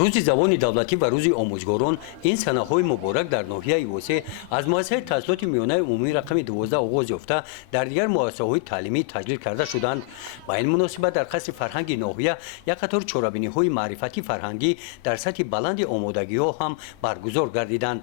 рӯзи забони давлатӣ ва рӯзи омӯзгорон ин санаҳои муборак дар ноҳияи восеъ аз муассисаи таҳсилоти миёнаи умумии рақами 12 оғоз ёфта дар дигар муассисаҳои таълимӣ таҷлил карда шуданд. Ба ин муносибат дар қасри фарҳанги ноҳия як қатор чорабиниҳои маърифатӣ фарҳангӣ дар сатҳи баланди омодагиҳо ҳам баргузор гардиданд.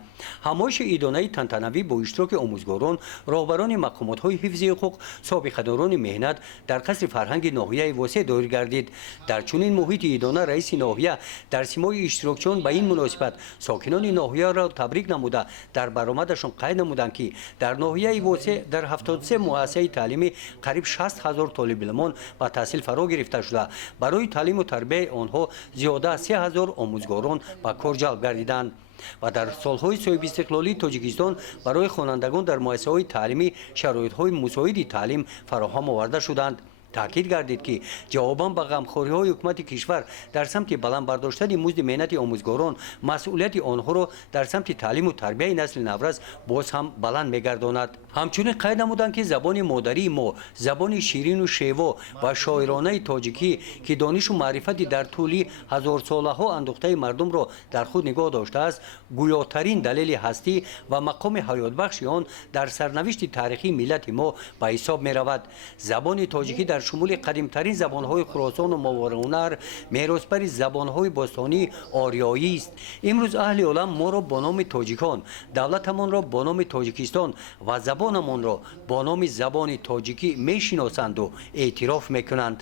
ҳамоиши идонаи тантанавӣ бо иштироки омӯзгорон, роҳбарони мақомотҳои ҳифзи ҳуқуқ, собиқадорони меҳнат дар қасри фарҳанги ноҳияи восеъ доир гардид. дар чунин муҳити идона раиси ноҳия дар симои иштирокчиён ба ин муносибат сокинони ноҳияро табрик намуда дар баромадашон қайд намуданд ки дар ноҳияи восеъ дар 73 муассисаи таълимӣ қариб 60 000 толибилмон ба таҳсил фаро гирифта шуда барои таълиму тарбияи онҳо зиёда аз 3 000 омӯзгорон ба кор ҷалб гардиданд. ва дар солҳои соҳибистиқлолии Тоҷикистон барои хонандагон дар муассисаҳои таълимӣ шароитҳои мусоиди таълим фароҳам оварда шуданд. таъкид гардид ки ҷавобан ба ғамхориҳои ҳукумати кишвар дар самти баланд бардоштани музди меҳнати омӯзгорон масъулияти онҳоро дар самти таълиму тарбияи насли наврас боз ҳам баланд мегардонад. ҳамчунин қайд намуданд ки забони модарии мо, забони ширину шево ва шоиронаи тоҷикӣ ки донишу маърифати дар тӯли ҳазорсолаҳо андӯхтаи мардумро дар худ нигоҳ доштааст, гӯётарин далели ҳастӣ ва мақоми ҳаётбахши он дар сарнавишти таърихии миллати мо ба ҳисоб меравад. забони тоҷикӣ дар шумули қадимтарин забонҳои хуросону мовораҳунар меросбари забонҳои бостонии ориёист. имрӯз аҳли олам моро бо номи тоҷикон, давлатамонро бо номи Тоҷикистон ва забонамонро бо номи забони тоҷикӣ мешиносанду эътироф мекунанд.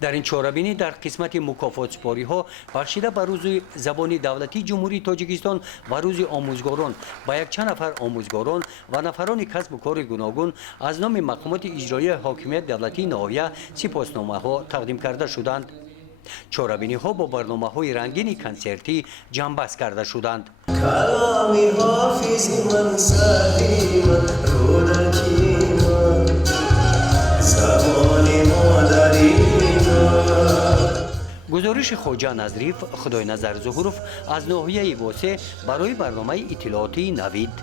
дар ин чорабинӣ дар қисмати мукофотсупориҳо бахшида ба рӯзи забони давлатии ҷумҳурии Тоҷикистон ва рӯзи омӯзгорон ба якчанд нафар омӯзгорон ва нафарони касбу кори гуногун аз номи мақомоти иҷроияи ҳокимияти давлатии ноҳия сипосномаҳо тақдим карда шуданд. чорабиниҳо бо барномаҳои рангини консертӣ ҷамъбаст карда шуданд. гузориши хоҷа Назриф, Худойназар Зуҳуров аз ноҳияи восеъ барои барномаи иттилоотии Навид.